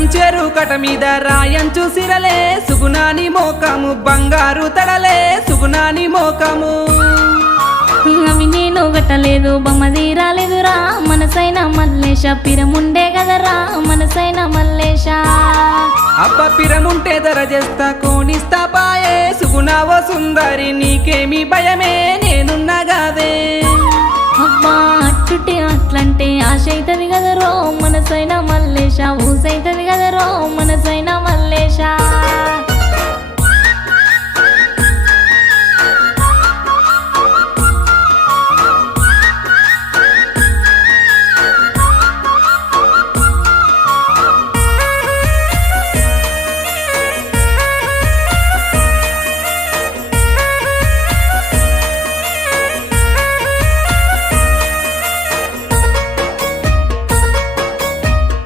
పిరమం చెరు కట మీద రాయంచు సిరలే సుగుణాని మోకము బంగారు తడలే సుగుణాని మోకము అవి నేను గట్టలేదు బొమ్మది రాలేదురా మనసైన మల్లేశ పిరముండే కదరా మనసైన మల్లేశ అబ్బ పిరముంటే ధర చేస్తా కోనిస్తా పాయే సుగుణావో సుందరి నీకేమి భయమే నేనున్నా గాదే అబ్బా అట్టుటి అట్లంటే ఆశ అవుతుంది కదరో మనసైన మల్లేశ ఊసైన